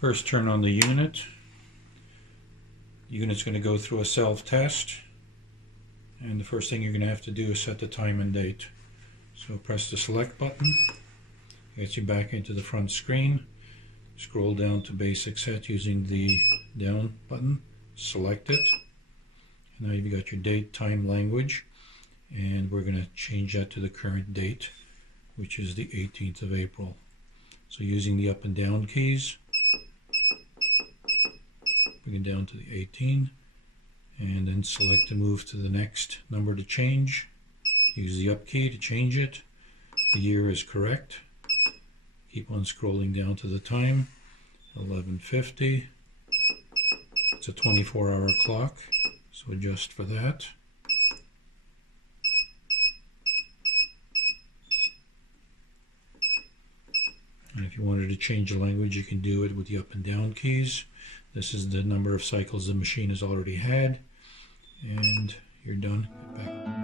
First, turn on the unit. The unit's going to go through a self-test, and the first thing you're going to have to do is set the time and date. So press the select button, gets you back into the front screen. Scroll down to basic set using the down button, select it. Now you've got your date, time, language, and we're going to change that to the current date, which is the 18th of April. So using the up and down keys, bring it down to the 18, and then select to move to the next number to change. Use the up key to change it. The year is correct. Keep on scrolling down to the time, 11:50. It's a 24-hour clock, so adjust for that. And if you wanted to change the language, you can do it with the up and down keys. This is the number of cycles the machine has already had, and you're done. Get back.